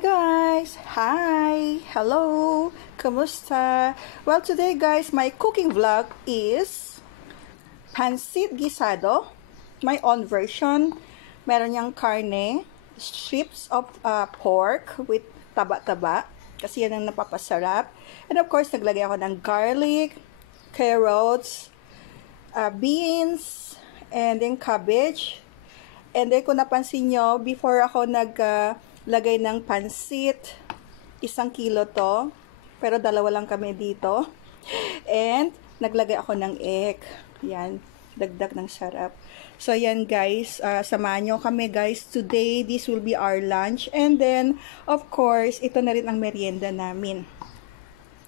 guys! Hi! Hello! Kamusta? Well, today guys, my cooking vlog is pancit guisado. My own version. Meron niyang karne, strips of pork with taba-taba. Kasi yan ang napapasarap. And of course, naglagay ako ng garlic, carrots, beans, and then cabbage. And then kung napansin nyo, before ako naglagay ng pansit, 1 kilo to. Pero 2 lang kami dito. And naglagay ako ng egg. Yan, dagdag ng sarap. So yan guys, samahan nyo kami guys. Today, this will be our lunch. And then, of course, ito na rin ang merienda namin.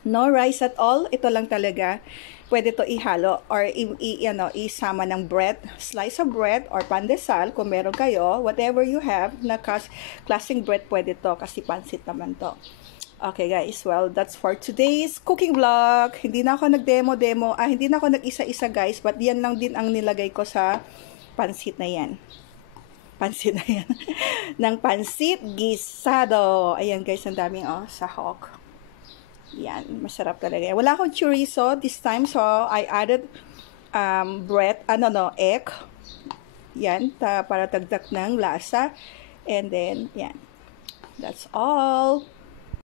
No rice at all. Ito lang talaga. Pwede to ihalo or isama ng bread, slice of bread or pandesal kung meron kayo. Whatever you have na klaseng bread pwede to kasi pansit naman to. Okay guys, well that's for today's cooking vlog. Hindi na ako nag-demo-demo, hindi na ako nag-isa-isa guys, but yan lang din ang nilagay ko sa pansit na yan. Pansit na yan. ng pansit gisado. Ayan guys, ang daming sahog. Yan, masarap talaga. Wala akong chorizo this time, so I added bread, egg. Yan, para dagdag ng lasa. And then, yan. That's all.